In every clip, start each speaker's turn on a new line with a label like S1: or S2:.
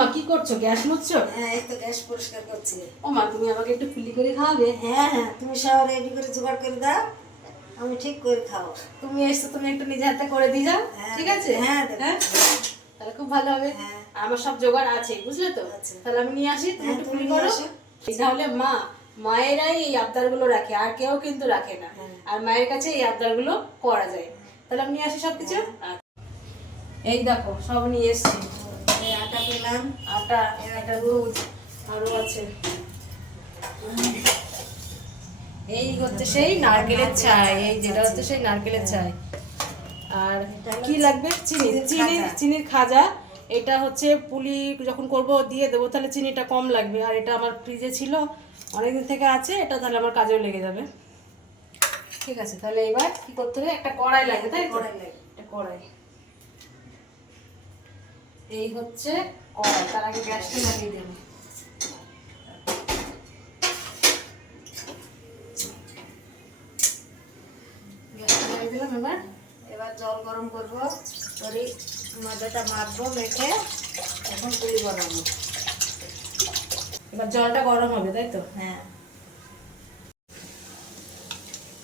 S1: মা কি করছ? গ্যাস মুছছো?
S2: হ্যাঁ এই তো গ্যাস পরিষ্কার করছি।
S1: ও মা তুমি আমাকে একটু ফুলি করে খাওয়াবে?
S2: হ্যাঁ হ্যাঁ তুমি সব রেডি করে জোগাড় করে দাও আমি ঠিক করে খাব।
S1: তুমি এসছো তুমি একটু নিজে হাতে করে দিয়ে যাও
S2: হ্যাঁ,
S1: ঠিক আছে?
S2: হ্যাঁ,
S1: হ্যাঁ? তাহলে খুব ভালো হবে।
S2: হ্যাঁ।
S1: আমার সব জোগাড় আছে বুঝলে তো?
S2: আচ্ছা।
S1: তাহলে আমি নিয়ে আসি তুমি একটু ফুলি করো। তাহলে মা মায়েরাই এই আবদারগুলো রাখে আর কেউ কিন্তু রাখে না। আর মায়ের কাছে এই আবদারগুলো করা যায়। তাহলে আমি নিয়ে আসি সব কিছু
S2: হ্যাঁ।
S1: এই দেখো সব নিয়ে এসছি।
S2: আটা পেলাম
S1: আটা একটা দুধ আরও আছে। এই হচ্ছে সেই নারকেলের চাই এই যেটা হচ্ছে সেই নারকেলের চাই আর কি লাগবে? চিনি চিনি চিনির খাজা। এটা হচ্ছে পুলি যখন করব দিয়ে দেবো তাহলে চিনিটা কম লাগবে। আর এটা আমার ফ্রিজে ছিল অনেকদিন থেকে আছে এটা তাহলে আমার কাজেও লেগে যাবে। ঠিক আছে তাহলে এবার কি করতে হবে? একটা কড়াই লাগবে তাই
S2: কড়াই লাগবে।
S1: একটা কড়াই। এই হচ্ছে কড়াই তার আগে গ্যাসটা লাগিয়ে দেবো লাগিয়ে দিলাম এবার।
S2: এবার জল গরম করব করে ময়দাটা মাখবো মেখে এখন পুরি বানাবো
S1: এবার জলটা গরম হবে তাই তো?
S2: হ্যাঁ।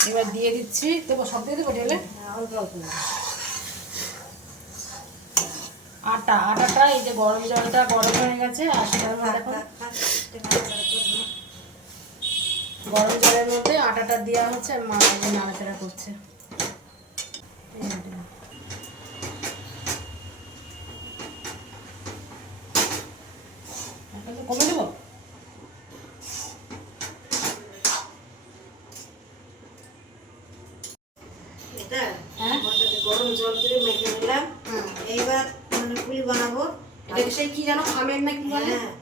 S1: এবার দিয়ে দিচ্ছি দেবো সব দিয়ে দেবো ঢেলে
S2: হ্যাঁ, অল্প অল্প।
S1: আটা আটাটা এই যে গরম জলটা গরম হয়ে গেছে আর। গরম জলের মধ্যে আটাটা দেওয়া হচ্ছে আর মা নাড়াচাড়া করছে কমে দেবো
S2: এটা
S1: হ্যাঁ?
S2: গরম জল করে মেখে নিলাম এইবার মানে পুলি বানাবো।
S1: এটাকে সেই কি জানো? খামের না কি বলে?
S2: হ্যাঁ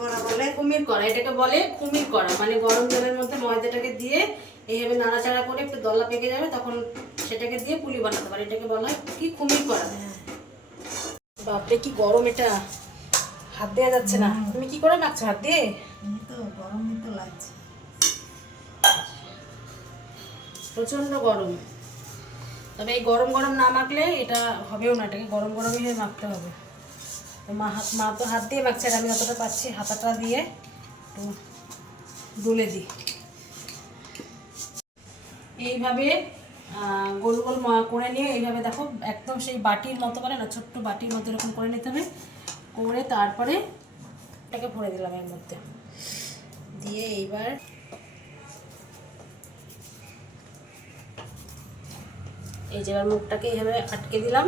S2: করা বলে।
S1: কুমির করা এটাকে বলে কুমির করা। মানে গরম জলের মধ্যে ময়দাটাকে দিয়ে এইভাবে নাড়াচাড়া করে একটু দলা পেকে যাবে তখন সেটাকে দিয়ে পুলি বানাতে পারে। এটাকে বলা হয় কি কুমির করা।
S2: হ্যাঁ।
S1: বাপরে কি গরম এটা। হাত দেওয়া যাচ্ছে না। তুমি কি করে মাখছো হাত দিয়ে?
S2: তো গরম তো লাগছে।
S1: প্রচণ্ড গরম। তবে এই গরম গরম না মাখলে এটা হবেও না, এটাকে গরম গরমই হয়ে মাখতে হবে। মা হাত, মা তো হাত দিয়ে মাখছে আর আমি যতটা পাচ্ছি হাতাটা দিয়ে একটু ডলে দিই। এইভাবে গোল গোল করে নিয়ে এইভাবে দেখো একদম সেই বাটির মতো করে না, ছোট্ট বাটির মতো এরকম করে নিতে হবে। করে তারপরে এটাকে ভরে দিলাম এর মধ্যে। দিয়ে এইবার এই যে এবার মুখটাকে এইভাবে আটকে দিলাম।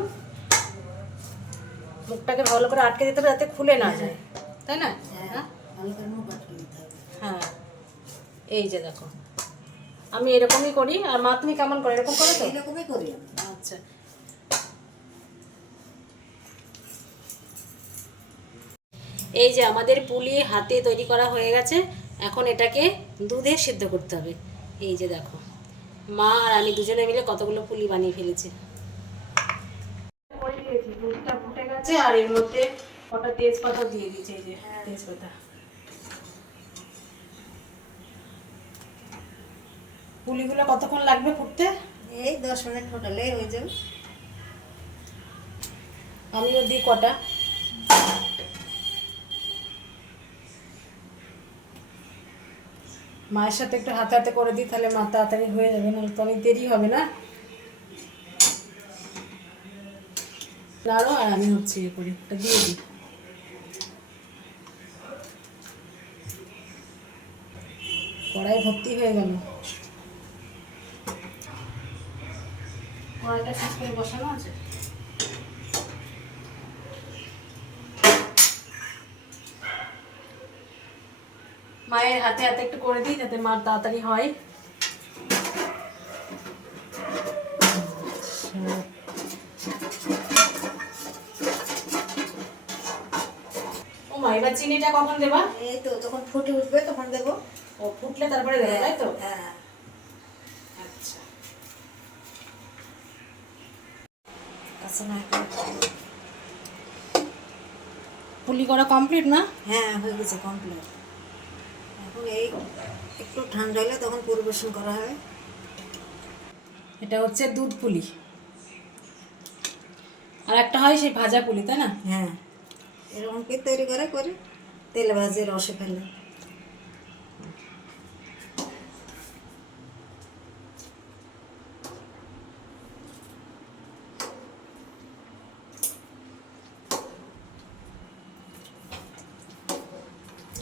S1: মুখটাকে ভালো করে আটকে দিতে হবে যাতে খুলে না যায়। তাই না?
S2: হ্যাঁ?
S1: হ্যাঁ। এই যে দেখো। আমি এরকমই করি। আর মা তুমি কেমন করো? এরকম করো তো?
S2: এইরকমই করি
S1: আচ্ছা। এই যে আমাদের পুলি হাতে তৈরি করা হয়ে গেছে। এখন এটাকে দুধে সিদ্ধ করতে হবে। এই যে দেখো। মা আর আমি দুজনে মিলে কতগুলো পুলি বানিয়ে ফেলেছি। করে দিয়েছি ফুটে গেছে আর এর মধ্যে কটা তেজপাতা দিয়ে দিয়েছি এই যে তেজপাতা। পুলিগুলো কতক্ষণ লাগবে ফুটতে?
S2: এই দশ মিনিট ফোটালে হয়ে যাবে।
S1: আমিও দিই কটা। মায়ের সাথে একটু হাতে হাতে করে দিই, তাহলে মা তাড়াতাড়ি হয়ে যাবে, নাহলে তো অনেক দেরি হবে না। নাড়ো আর আমি হচ্ছে ইয়ে করি দিয়ে দিই। কড়াই ভর্তি হয়ে গেল। কড়াইটা ঠিক করে বসানো আছে? মায়ের হাতে হাতে একটু করে দিই যাতে মার তাড়াতাড়ি হয়। ও মা এবার চিনিটা কখন দেবা?
S2: এই তো তখন ফুটে উঠবে তখন দেবো।
S1: ও ফুটলে তারপরে দেবে তাই তো?
S2: হ্যাঁ
S1: আচ্ছা।
S2: কাঁচা নারকেল।
S1: পুলি করা কমপ্লিট না?
S2: হ্যাঁ হয়ে গেছে কমপ্লিট এখন এই একটু ঠান্ডা হলে তখন পরিবেশন করা হয়
S1: এটা হচ্ছে দুধ পুলি। আর একটা হয় সেই ভাজা পুলি তাই না?
S2: হ্যাঁ এরকম কি তৈরি করে? করে তেলে ভাজে রসে ফেলে।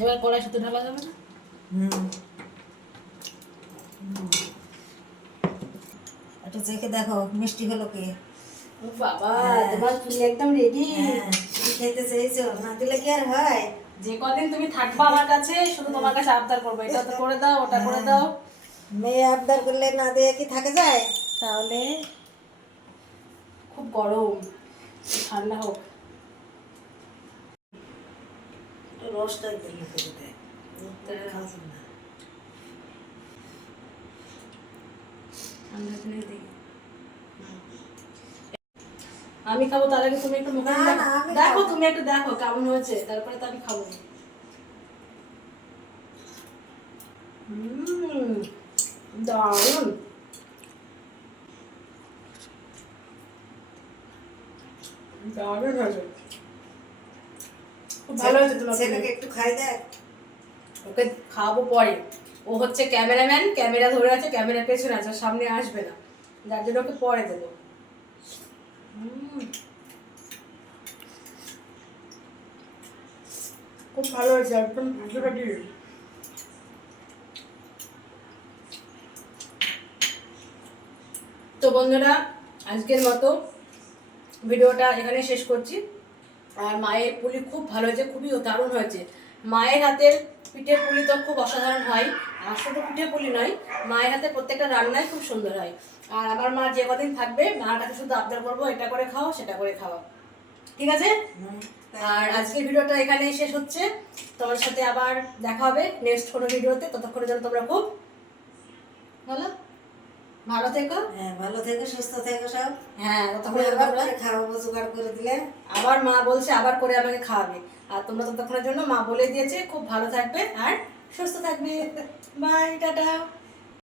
S1: এবার কড়াই শুধু ঢালা যাবে না?
S2: একটু চেখে দেখো মিষ্টি হলো কি?
S1: ও বাবা তোমার তুমি একদম রেডি
S2: হ্যাঁ খেতে চেয়েছো। না দিলে কি আর হয়?
S1: যে কদিন তুমি থাকবা আমার কাছে শুধু তোমার কাছে আবদার করব। এটা তো করে দাও ওটা করে দাও।
S2: মেয়ে আবদার করলে না দিয়ে কি থাকে যায়?
S1: তাহলে খুব গরম। ঠান্ডা হোক।
S2: রসটা দিলে করে দেয়
S1: দেখি আমি খাব তার আগে তুমি একটু মুখে দেখো। দেখো। তুমি একটু দেখো কেমন হয়েছে তারপরে তো আমি খাব। দারুণ। দারুণ হয়েছে। ভালো হয়েছে তোমার
S2: ছেলেকে একটু খাই দেয়
S1: ওকে খাওয়াবো পরে। ও হচ্ছে ক্যামেরাম্যান, ক্যামেরা ধরে আছে, ক্যামেরার পেছনে আছে সামনে আসবে না। যার জন্য ওকে পরে দেবো। খুব ভালো হয়েছে একদম তো বন্ধুরা, আজকের মতো ভিডিওটা এখানে শেষ করছি। আর মায়ের পুলি খুব ভালো হয়েছে, খুবই দারুণ হয়েছে। মায়ের হাতের পিঠের পুলি তো খুব অসাধারণ হয়। আর শুধু পিঠে পুলি নয় মায়ের হাতে প্রত্যেকটা রান্নাই খুব সুন্দর হয়। আর আমার মা যে কদিন থাকবে মার কাছে শুধু আবদার করব এটা করে খাও সেটা করে খাওয়া ঠিক আছে? আর আজকের ভিডিওটা এখানেই শেষ হচ্ছে। তোমার সাথে আবার দেখা হবে নেক্সট কোনো ভিডিওতে। ততক্ষণে যেন তোমরা খুব বলো ভালো থেকো।
S2: হ্যাঁ ভালো থেকো সুস্থ থেকো সব।
S1: হ্যাঁ ততক্ষণে
S2: খাওয়াবো জোগাড় করে দিলে।
S1: আবার মা বলছে আবার করে আমাকে খাওয়াবে। আর তোমরা ততক্ষণের জন্য মা বলে দিয়েছে, খুব ভালো থাকবে আর সুস্থ থাকবে। Bye tata.